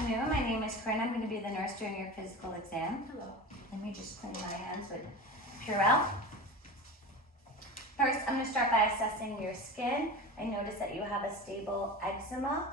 afternoon. My name is Corinne. I'm going to be the nurse during your physical exam. Hello. Let me just clean my hands with Purell. First, I'm going to start by assessing your skin. I notice that you have a stable eczema.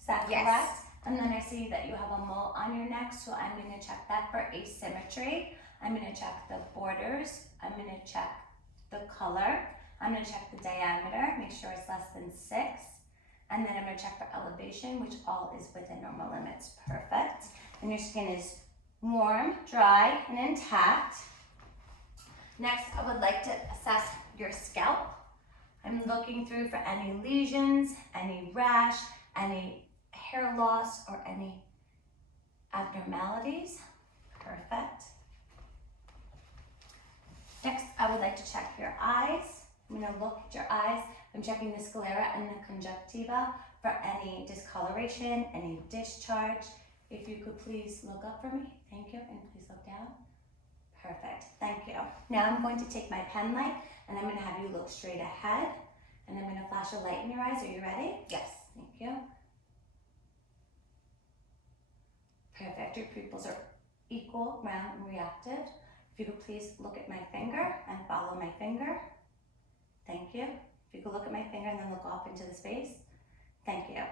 Is that Yes. correct? And then I see that you have a mole on your neck, so I'm going to check that for asymmetry. I'm going to check the borders. I'm going to check the color. I'm going to check the diameter, make sure it's less than 6. And then I'm going to check for elevation, which all is within normal limits. Perfect. And your skin is warm, dry, and intact. Next, I would like to assess your scalp. I'm looking through for any lesions, any rash, any hair loss, or any abnormalities. Perfect. Next, I would like to check your eyes. I'm going to look at your eyes. I'm checking the sclera and the conjunctiva for any discoloration, any discharge. If you could please look up for me. Thank you. And please look down. Perfect. Thank you. Now I'm going to take my pen light and I'm going to have you look straight ahead. And I'm going to flash a light in your eyes. Are you ready? Yes. Thank you. Perfect. Your pupils are equal, round, and reactive. If you could please look at my finger and follow my finger. Thank you. If you could look at my finger and then look off into the space. Thank you.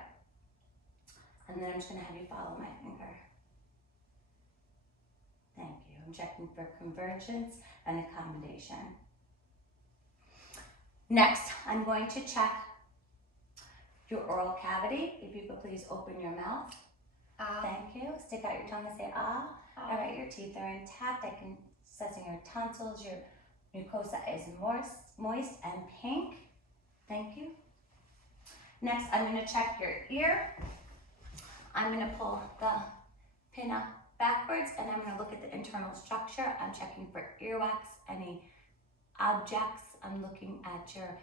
And then I'm just going to have you follow my finger. Thank you. I'm checking for convergence and accommodation. Next, I'm going to check your oral cavity. If you could please open your mouth. Thank you. Stick out your tongue and say ah. All right, your teeth are intact. I can assessing your tonsils. Your mucosa is moist and pink. Thank you. Next, I'm going to check your ear. I'm going to pull the pin up backwards and I'm going to look at the internal structure. I'm checking for earwax, any objects. I'm looking at your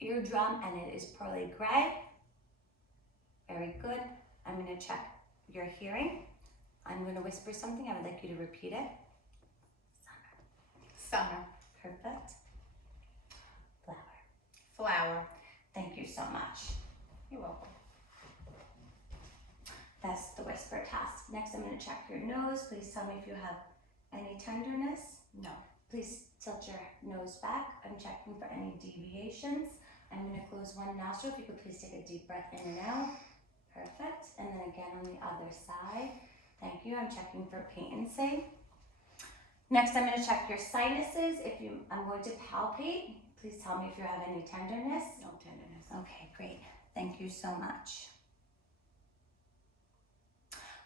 eardrum and it is pearly gray. Very good. I'm going to check your hearing. I'm going to whisper something. I would like you to repeat it. Summer. Perfect. Flower. Flower. Thank you so much. You're welcome. That's the whisper test. Next, I'm going to check your nose. Please tell me if you have any tenderness. No. Please tilt your nose back. I'm checking for any deviations. I'm going to close one nostril. If you could please take a deep breath in and out. Perfect. And then again on the other side. Thank you. I'm checking for patency. Next, I'm going to check your sinuses. I'm going to palpate. Please tell me if you have any tenderness. No tenderness. Okay, great. Thank you so much.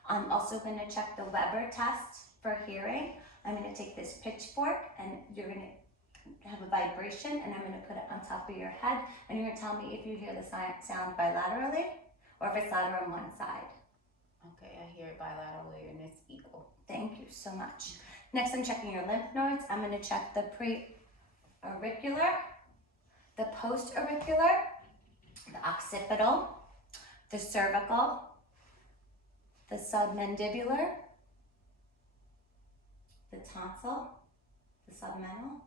I'm also going to check the Weber test for hearing. I'm going to take this pitchfork and you're going to have a vibration and I'm going to put it on top of your head and you're going to tell me if you hear the sound bilaterally or if it's louder on one side. Okay, I hear it bilaterally and it's equal. Thank you so much. Next, I'm checking your lymph nodes. I'm going to check the pre-auricular, the post-auricular, the occipital, the cervical, the submandibular, the tonsil, the submental,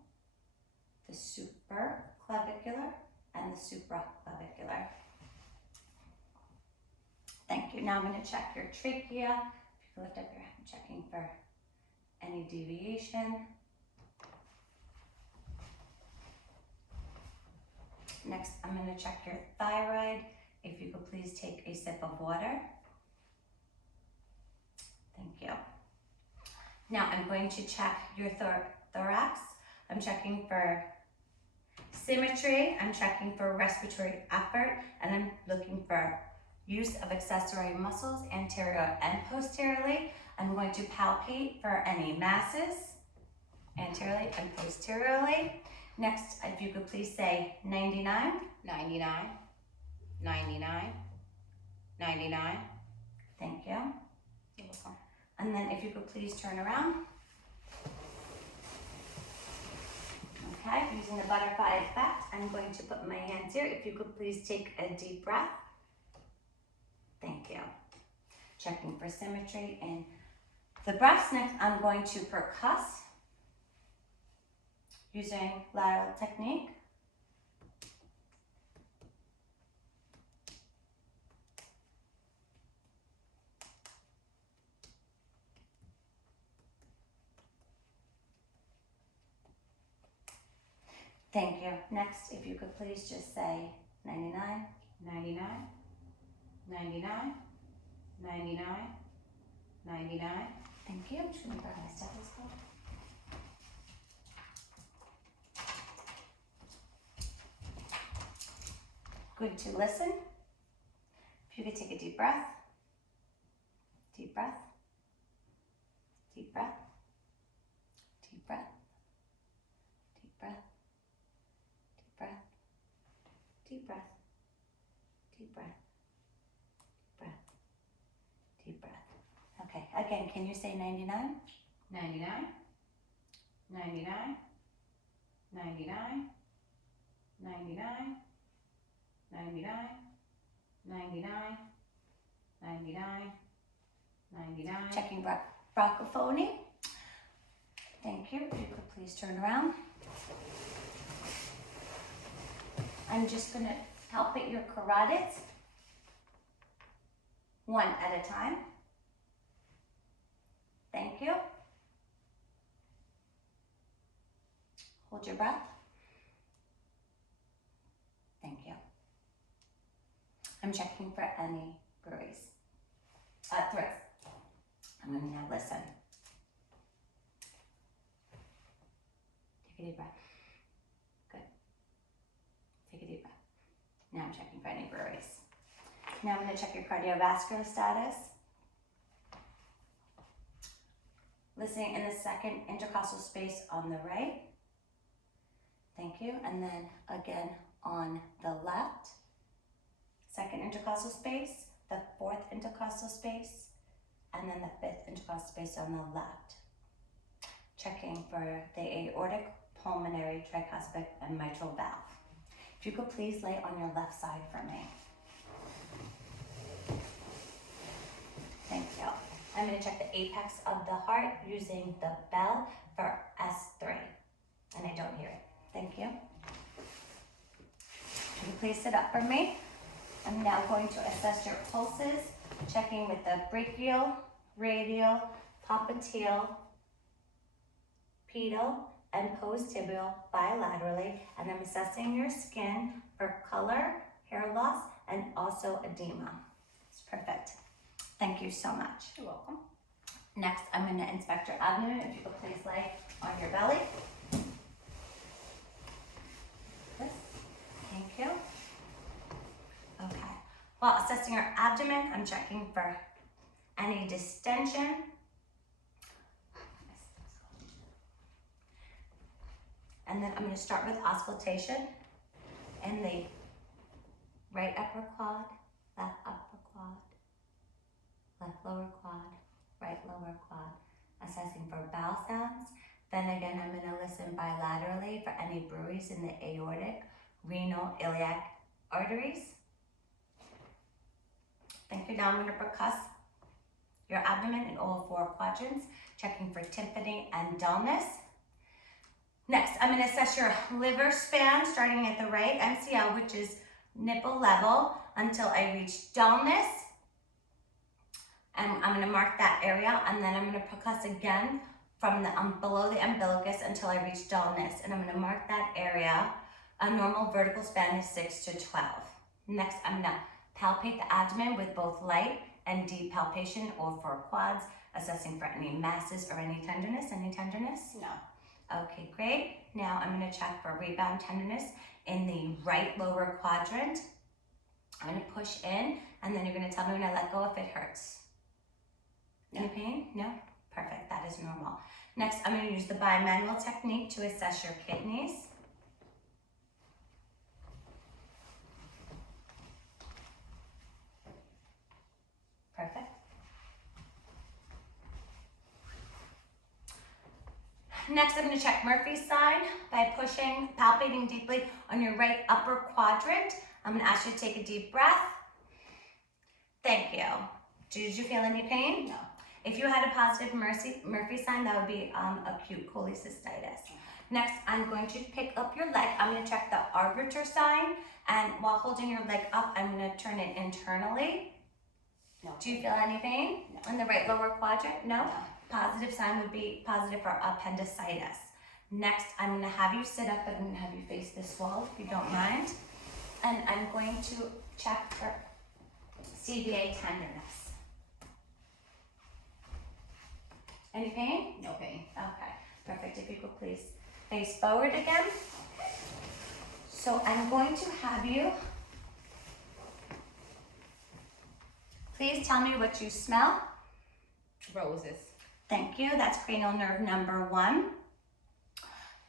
the supraclavicular, and the supraclavicular. Thank you. Now I'm going to check your trachea. If you lift up your hand, I'm checking for any deviation. Next, I'm going to check your thyroid. If you could please take a sip of water. Thank you. Now I'm going to check your thorax. I'm checking for symmetry. I'm checking for respiratory effort, and I'm looking for use of accessory muscles anterior and posteriorly. I'm going to palpate for any masses anteriorly and posteriorly. Next, if you could please say 99, 99. 99. 99. Thank you. You're welcome. And then if you could please turn around. Okay, using the butterfly effect, I'm going to put my hands here. If you could please take a deep breath. Thank you. Checking for symmetry in the breaths. Next, I'm going to percuss using lateral technique. Thank you. Next, if you could please just say 99. 99, 99, 99, 99. Thank you. I'm just gonna grab my stethoscope. Good to listen. If you could take a deep breath. Deep breath. Deep breath. Deep breath. Deep breath. Deep breath. Deep breath. Deep breath. Deep breath. Deep breath. Okay, again, can you say 99? 99, 99, 99, 99, 99, 99, 99, 99. Checking brachyphony. Thank you. If you could please turn around. I'm just going to palpate your carotids one at a time. Thank you. Hold your breath. Thank you. I'm checking for any bruise. Thrift. I'm going to now listen. Take a deep breath. Good. Take a deep breath. Now I'm checking for any bruise. Now I'm going to check your cardiovascular status. Listening in the second intercostal space on the right. Thank you. And then again on the left. Second intercostal space, the fourth intercostal space, and then the fifth intercostal space on the left. Checking for the aortic, pulmonary, tricuspid, and mitral valve. If you could please lay on your left side for me. Thank you. I'm going to check the apex of the heart using the bell for S3. And I don't hear it. Thank you. Can you please sit up for me? I'm now going to assess your pulses, checking with the brachial, radial, popliteal, pedal, and post-tibial bilaterally, and I'm assessing your skin for color, hair loss, and also edema. It's perfect. Thank you so much. You're welcome. Next, I'm going to inspect your abdomen. If you could please lay on your belly. This. Thank you. Okay. While assessing your abdomen, I'm checking for any distension. And then I'm going to start with auscultation in the right upper quad, left upper quad, left lower quad, right lower quad, assessing for bowel sounds. Then again, I'm going to listen bilaterally for any bruise in the aortic, renal, iliac arteries. Thank you. Now I'm going to percuss your abdomen in all four quadrants, checking for tympany and dullness. Next, I'm going to assess your liver span, starting at the right MCL, which is nipple level, until I reach dullness. And I'm going to mark that area, and then I'm going to percuss again from the below the umbilicus until I reach dullness. And I'm going to mark that area. A normal vertical span is 6 to 12. Next, I'm going to palpate the abdomen with both light and deep palpation or for quads, assessing for any masses or any tenderness. Any tenderness? No. Okay, great. Now I'm going to check for rebound tenderness in the right lower quadrant. I'm going to push in, and then you're going to tell me when I let go if it hurts. Any pain? No? Perfect. That is normal. Next, I'm going to use the bimanual technique to assess your kidneys. Perfect. Next, I'm going to check Murphy's sign by pushing, palpating deeply on your right upper quadrant. I'm going to ask you to take a deep breath. Thank you. Did you feel any pain? No. If you had a positive Murphy sign, that would be acute cholecystitis. Next, I'm going to pick up your leg. I'm going to check the arbiter sign, and while holding your leg up, I'm going to turn it internally. No. Do you feel any pain? No. In the right lower quadrant? No? No. Positive sign would be positive for appendicitis. Next, I'm gonna have you sit up and I'm gonna have you face this wall if you don't mind. And I'm going to check for CVA tenderness. Any pain? No pain. Okay, perfect. If you could please face forward again. So I'm going to have you, please tell me what you smell. Roses. Thank you. That's cranial nerve number 1.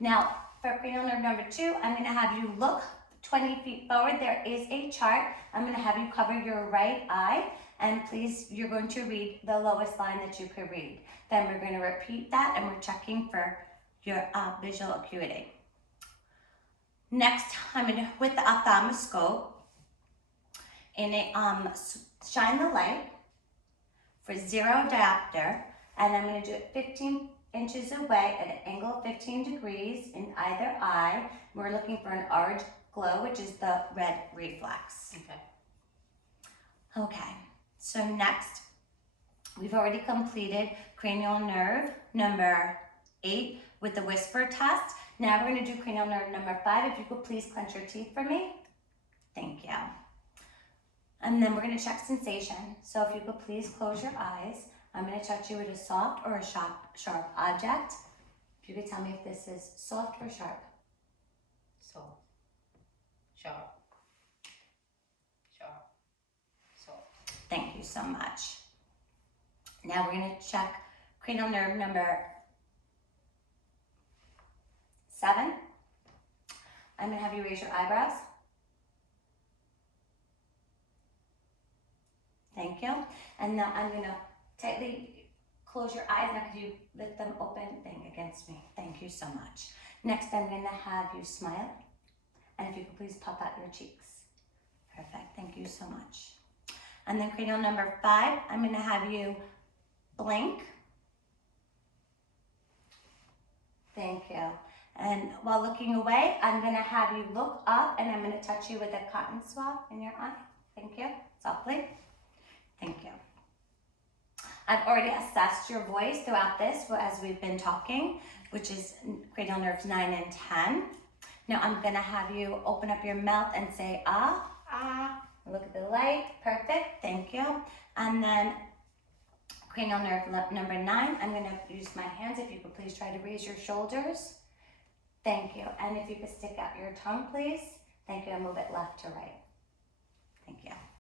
Now, for cranial nerve number 2, I'm going to have you look 20 feet forward. There is a chart. I'm going to have you cover your right eye, and please, you're going to read the lowest line that you could read. Then we're going to repeat that, and we're checking for your visual acuity. Next, I'm going to, with the ophthalmoscope, and shine the light for 0 diopter, and I'm going to do it 15 inches away at an angle of 15 degrees in either eye. We're looking for an orange glow, which is the red reflex. Okay, so next, we've already completed cranial nerve number 8 with the whisper test. Now we're going to do cranial nerve number 5. If you could please clench your teeth for me. Thank you. And then we're going to check sensation. So if you could please close your eyes. I'm going to touch you with a soft or a sharp object. If you could tell me if this is soft or sharp. Soft. Sharp. Sharp. Soft. Thank you so much. Now we're going to check cranial nerve number 7. I'm going to have you raise your eyebrows. Thank you. And now I'm going to tightly close your eyes. Now could you lift them open? Bang against me. Thank you so much. Next, I'm going to have you smile. And if you could please puff out your cheeks. Perfect. Thank you so much. And then cranial number 5, I'm going to have you blink. Thank you. And while looking away, I'm going to have you look up and I'm going to touch you with a cotton swab in your eye. Thank you. Softly. Thank you. I've already assessed your voice throughout this as we've been talking, which is cranial nerves 9 and 10. Now I'm going to have you open up your mouth and say ah. Ah. Look at the light. Perfect. Thank you. And then cranial nerve number 9, I'm going to use my hands. If you could please try to raise your shoulders. Thank you. And if you could stick out your tongue, please. Thank you. And move it left to right. Thank you.